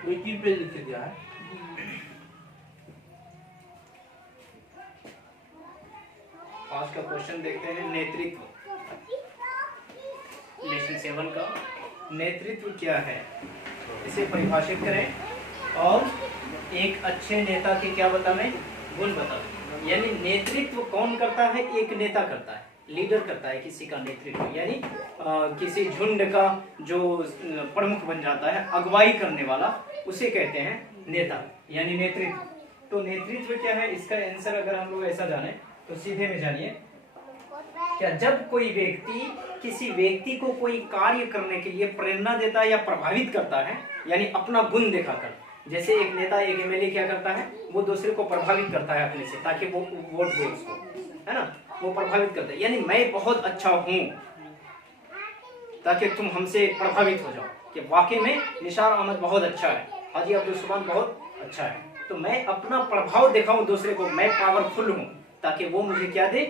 वही 3 पेज लिख दिया है। आज का क्वेश्चन देखते हैं, नेतृत्व, लेसन 7 का नेतृत्व क्या है, इसे परिभाषित करें और एक अच्छे नेता के क्या बताएं, गुण बताएं। यानी नेतृत्व कौन करता है, एक नेता करता है, लीडर करता है किसी का नेतृत्व, यानी किसी झुंड का जो प्रमुख बन जाता है, अगुवाई करने वाला, उसे कहते हैं नेता, यानी नेतृत्व। तो नेतृत्व क्या है, इसका आंसर अगर हम लोग ऐसा जाने तो सीधे में जानिए, क्या जब कोई व्यक्ति किसी व्यक्ति को कोई कार्य करने के लिए प्रेरणा देता है या प्रभावित करता है, यानी अपना गुण दिखाकर, जैसे एक नेता, एक एमएलए क्या करता है, वो दूसरे को प्रभावित करता है अपने से, ताकि वो वोट दे उसको, है ना, वो प्रभावित करता है, यानी मैं बहुत अच्छा हूं, ताकि तुम हमसे प्रभावित हो जाओ कि वाकई में निसार अहमद बहुत अच्छा है, हाजी अब्दुल सुभान बहुत अच्छा है, तो मैं अपना प्रभाव दिखाऊं दूसरे को, मैं पावरफुल हूं, ताकि वो मुझे क्या दे,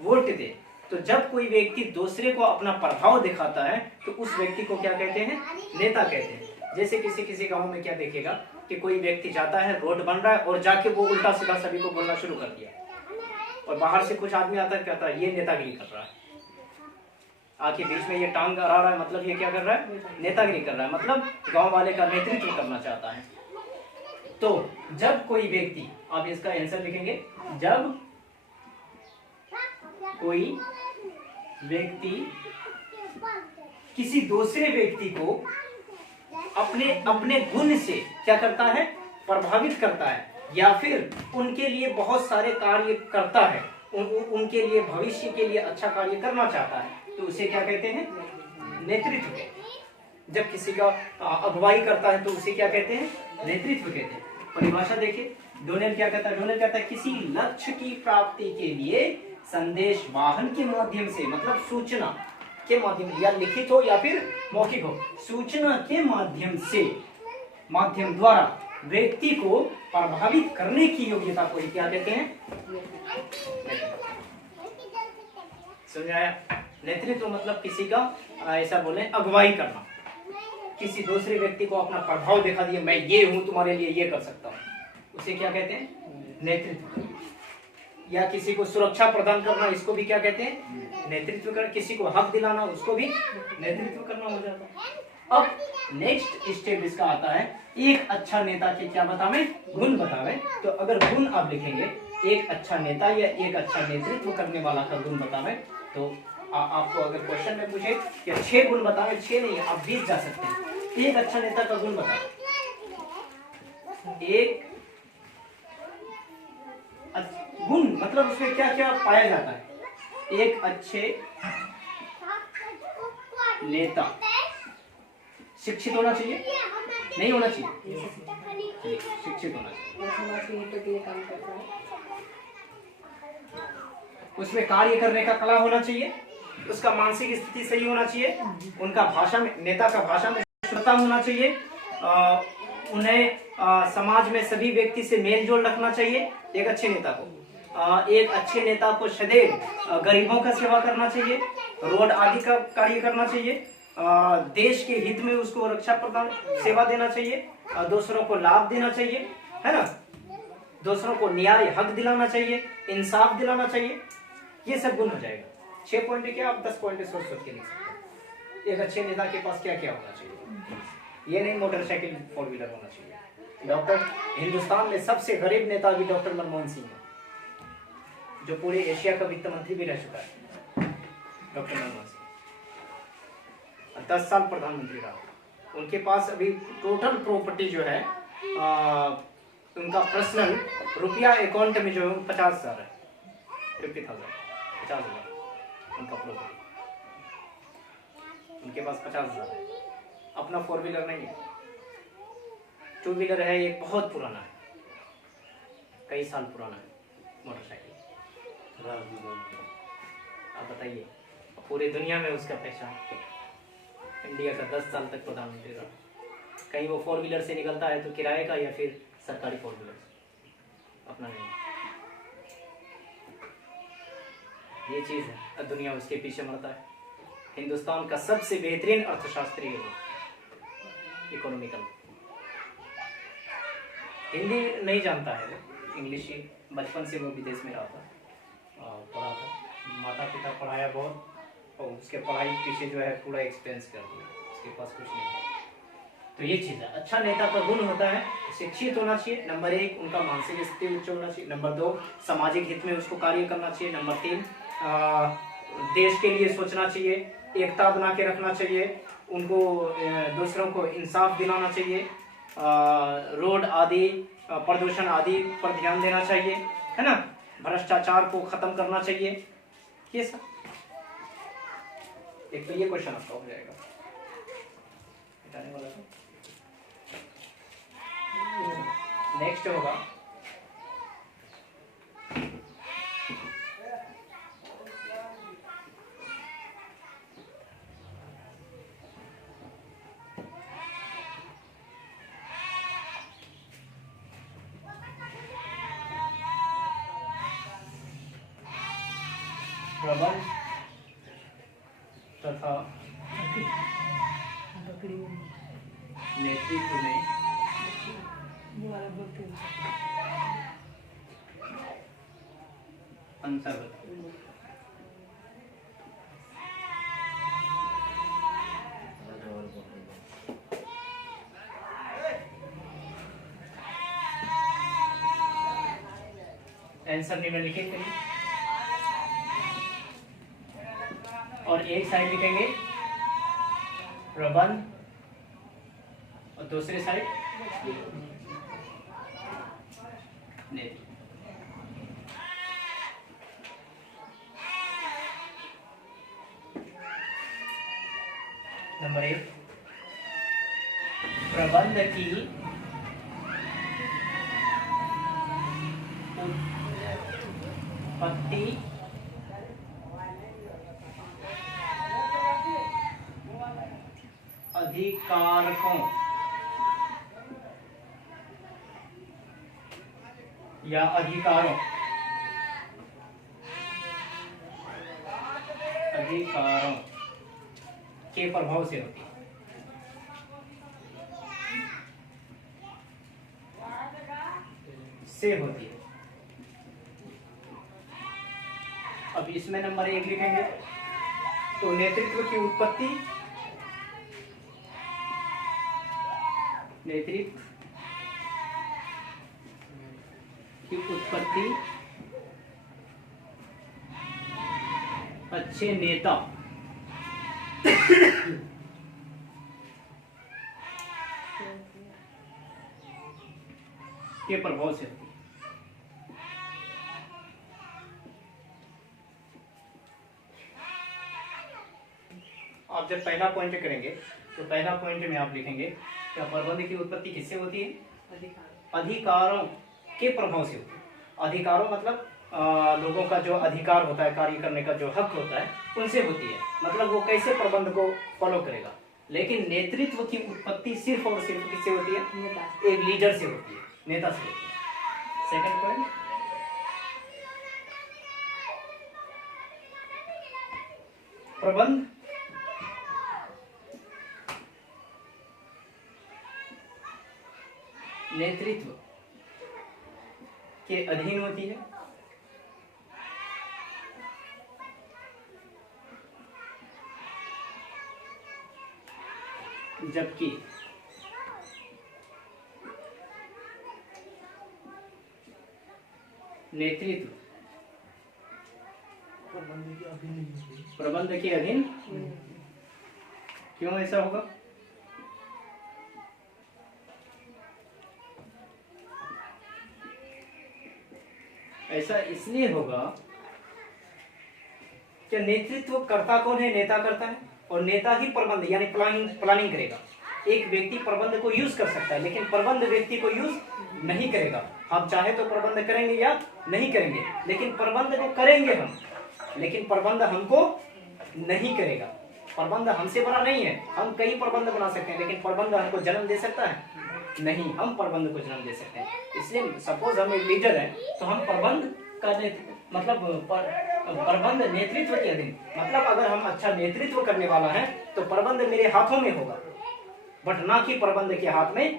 वोट दे। तो जब कोई व्यक्ति दूसरे को अपना प्रभाव दिखाता है तो उस व्यक्ति को क्या कहते हैं, नेता कहते हैं। जैसे किसी गांव में क्या देखेगा कि कोई व्यक्ति जाता है, रोड बन रहा है और जाके वो उल्टा सीधा सभी को बोलना शुरू कर दिया, और बाहर से कुछ आदमी आता है, कहता है ये नेतागिरी कर रहा है, आके बीच में ये टांग अड़ा रहा है, मतलब ये क्या कर रहा है, नेतागिरी कर रहा है, मतलब गाँव वाले का नेतृत्व करना चाहता है। तो जब कोई व्यक्ति, आप इसका आंसर लिखेंगे, जब कोई व्यक्ति किसी दूसरे व्यक्ति को अपने गुण से क्या करता है, प्रभावित करता है, या फिर उनके लिए बहुत सारे कार्य करता है, उनके लिए भविष्य के लिए अच्छा कार्य करना चाहता है, तो उसे क्या कहते हैं, नेतृत्व। जब किसी का अगुवाई करता है तो उसे क्या कहते हैं, नेतृत्व कहते हैं। परिभाषा देखिए, डोनेल क्या कहता है, डोनेल कहता है किसी लक्ष्य की प्राप्ति के लिए संदेश वाहन के माध्यम से, मतलब सूचना के माध्यम, या लिखित हो या फिर मौखिक हो, सूचना के माध्यम द्वारा व्यक्ति को प्रभावित करने की योग्यता को क्या कहते हैं, समझाया। नेतृत्व मतलब किसी का ऐसा बोले अगुवाई करना, किसी दूसरे व्यक्ति को अपना प्रभाव दिखा दिया, मैं ये हूं, तुम्हारे लिए ये कर सकता हूं, उसे क्या कहते हैं, नेतृत्व। या किसी को सुरक्षा प्रदान करना, इसको भी क्या कहते हैं, नेतृत्व करना। किसी को हक दिलाना, उसको भी नेतृत्व करना हो जाता है। अब नेक्स्ट स्टेप इसका आता है, एक अच्छा नेता के क्या बतावे, गुण बतावे। तो अगर गुण आप लिखेंगे, एक अच्छा नेता या एक अच्छा नेतृत्व करने वाला का गुण बतावे, तो आपको अगर क्वेश्चन में पूछे कि 6 गुण बतावे, 6 नहीं आप 20 जा सकते हैं। एक अच्छा नेता का गुण बतावे, एक गुण मतलब उसमें क्या क्या पाया जाता है। एक अच्छे नेता शिक्षित होना चाहिए, नहीं होना चाहिए, शिक्षित होना चाहिए, उसमें कार्य करने का कला होना चाहिए, उसका मानसिक स्थिति सही होना चाहिए, उनका भाषा में, नेता का भाषा में शुद्धता होना चाहिए, उन्हें समाज में सभी व्यक्ति से मेल जोल रखना चाहिए एक अच्छे नेता को। एक अच्छे नेता को सदैव गरीबों का सेवा करना चाहिए, रोड आदि का कार्य करना चाहिए, देश के हित में उसको रक्षा प्रदान सेवा देना चाहिए, दूसरों को लाभ देना चाहिए, है ना, दूसरों को न्याय हक दिलाना चाहिए, इंसाफ दिलाना चाहिए, ये सब गुण हो जाएगा। 6 पॉइंट क्या आप 10 पॉइंट सोच के लिख सकते हैं। एक अच्छे नेता के पास क्या क्या होना चाहिए, ये नहीं मोटरसाइकिल 4 व्हीलर होना चाहिए। डॉक्टर, हिंदुस्तान में सबसे गरीब नेता भी डॉक्टर मनमोहन सिंह है, जो पूरे एशिया का वित्त मंत्री भी रह चुका है, डॉक्टर मनमोहन सिंह 10 साल प्रधानमंत्री रहा। उनके पास अभी टोटल प्रॉपर्टी जो है, उनका पर्सनल रुपया अकाउंट में जो है 50,000 है, 50,000 उनका प्रॉपर्टी, उनके पास 50,000 है। अपना 4 व्हीलर नहीं है, 2 व्हीलर है, एक बहुत पुराना है, कई साल पुराना है मोटरसाइकिल। आप बताइए, पूरी दुनिया में उसका पहचान, इंडिया का 10 साल तक प्रधानमंत्री रहा। कहीं वो 4 व्हीलर से निकलता है तो किराए का या फिर सरकारी 4 व्हीलर, अपना नहीं। ये चीज है, दुनिया उसके पीछे मरता है। हिंदुस्तान का सबसे बेहतरीन अर्थशास्त्री है, इकोनॉमिकल हिंदी नहीं जानता है वो, इंग्लिश ही, बचपन से वो विदेश में रहा था और पढ़ा था, माता पिता पढ़ाया बहुत, और उसके पढ़ाई पीछे जो है पूरा एक्सपेंस कर दिया, उसके पास कुछ नहीं है। तो ये चीज़ है, अच्छा नेता का गुण होता है शिक्षित होना चाहिए, नंबर 1 उनका मानसिक स्थिति उच्च होना चाहिए, नंबर 2 सामाजिक हित में उसको कार्य करना चाहिए, नंबर 3 देश के लिए सोचना चाहिए, एकता बना के रखना चाहिए, उनको दूसरों को इंसाफ दिलाना चाहिए, रोड आदि प्रदूषण आदि पर ध्यान देना चाहिए, है ना, भ्रष्टाचार को खत्म करना चाहिए, ये सब। एक तो ये क्वेश्चन आपका हो जाएगा, बताने वाला था। नेक्स्ट होगा प्रबंध तथा नेतृत्व में अंतर बताओ। आंसर निम्नलिखित करिए और एक साइड लिखेंगे प्रबंध और दूसरे साइड नेतृत्व। नंबर 1 प्रबंध की उत्पत्ति अधिकारकों या अधिकारों के प्रभाव से होती है। होती है। अब इसमें नंबर 1 लिखेंगे तो नेतृत्व की उत्पत्ति, नेतृत्व की उत्पत्ति अच्छे नेता के प्रभाव से होती है। आप जब पहला पॉइंट करेंगे तो पहला पॉइंट में आप लिखेंगे क्या प्रबंध की उत्पत्ति किससे होती है? अधिकारों के प्रभाव से होती है। अधिकारों मतलब लोगों का जो अधिकार होता है, कार्य करने का जो हक होता है, उनसे होती है। मतलब वो कैसे प्रबंध को फॉलो करेगा। लेकिन नेतृत्व की उत्पत्ति सिर्फ और सिर्फ किससे होती है? एक लीडर से होती है, नेता से होती है। सेकंड पॉइंट, प्रबंध नेतृत्व के अधीन होती है, जबकि नेतृत्व प्रबंध के अधीन। क्यों ऐसा होगा? ऐसा इसलिए होगा कि नेतृत्व करता कौन है? नेता करता है, और नेता ही प्रबंध यानी प्लानिंग करेगा। एक व्यक्ति प्रबंध को यूज कर सकता है, लेकिन प्रबंध व्यक्ति को यूज नहीं करेगा। हम चाहे तो प्रबंध करेंगे या नहीं करेंगे, लेकिन प्रबंध को करेंगे हम, लेकिन प्रबंध हमको नहीं करेगा। प्रबंध हमसे बड़ा नहीं है, हम कई प्रबंध बना सकते हैं, लेकिन प्रबंध हमको जन्म दे सकता है? नहीं, हम प्रबंध को जन्म दे सकते हैं। इसलिए सपोज हम एक लीडर है तो हम प्रबंध करने मतलब प्रबंध नेतृत्व के अधीन। मतलब अगर हम अच्छा नेतृत्व करने वाला है तो प्रबंध मेरे हाथों में होगा। बट ना कि प्रबंध के हाथ में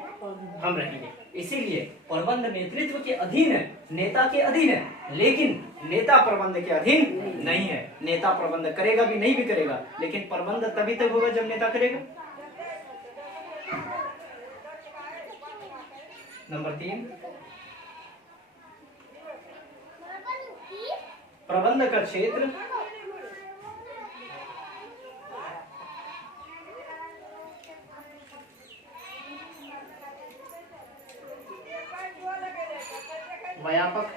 हम रहेंगे। इसीलिए प्रबंध नेतृत्व के अधीन है, नेता के अधीन है, लेकिन नेता प्रबंध के अधीन नहीं है। नेता प्रबंध करेगा भी नहीं भी करेगा, लेकिन प्रबंध तभी तक होगा जब नेता करेगा। नंबर 3, प्रबंध का क्षेत्र व्यापक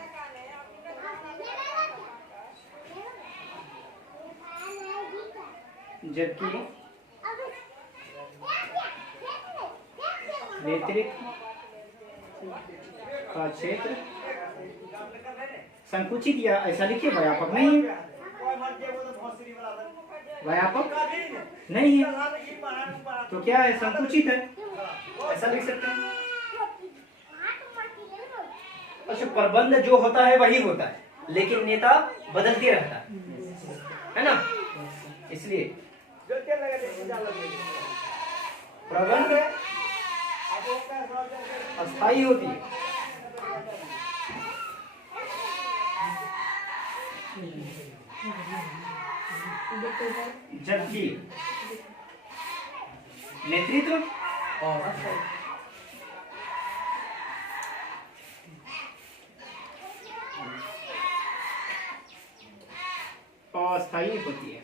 जबकि नेतृत्व का क्षेत्र संकुचित, या ऐसा लिखिए व्यापक नहीं है, व्यापक नहीं है तो क्या है, संकुचित है, ऐसा लिख सकते हैं। अच्छा, प्रबंध जो होता है वही होता है, लेकिन नेता बदलते रहता है ना, इसलिए प्रबंध अस्थायी होती है, जबकि नेतृत्व अस्थायी होती है।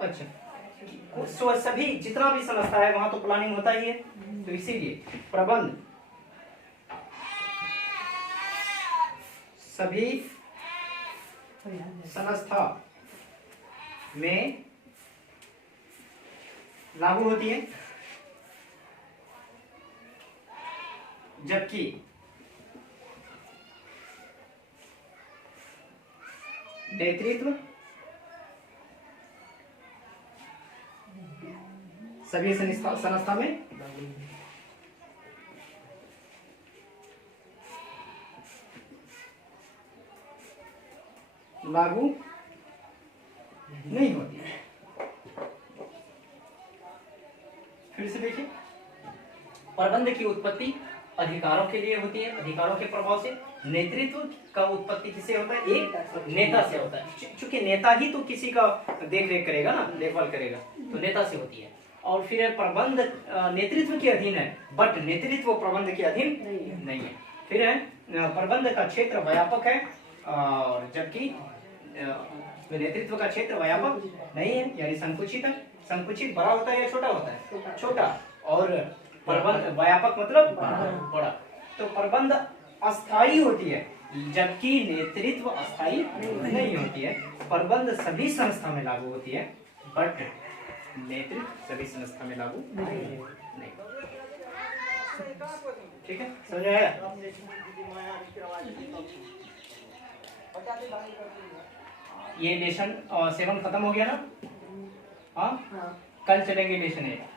अच्छा, सभी जितना भी संस्था है वहां तो प्लानिंग होता ही है, तो इसीलिए प्रबंध सभी संस्था में लागू होती है, जबकि नेतृत्व सभी संस्था में लागू नहीं होती है। फिर से देखिए, प्रबंध की उत्पत्ति अधिकारों के लिए होती है, अधिकारों के प्रभाव से। नेतृत्व का उत्पत्ति किससे होता है, एक नेता से होता है, क्योंकि नेता ही तो किसी का देख रेख करेगा ना, देखभाल करेगा, तो नेता से होती है। और फिर प्रबंध नेतृत्व के अधीन है, बट नेतृत्व प्रबंध के अधीन नहीं है। फिर है प्रबंध का क्षेत्र व्यापक है, और जबकि नेतृत्व का क्षेत्र व्यापक नहीं है, यानी संकुचित है। संकुचित बड़ा होता है या छोटा होता है, छोटा, और प्रबंध व्यापक मतलब बड़ा। तो प्रबंध अस्थायी होती है, जबकि नेतृत्व अस्थायी नहीं होती है। प्रबंध सभी संस्था में लागू होती है, बट नेतृत्व सभी संस्था में लागू नहीं। ठीक है, समझ आया? ये लेसन 7 खत्म हो गया ना? हाँ, कल चलेंगे लेसन 8।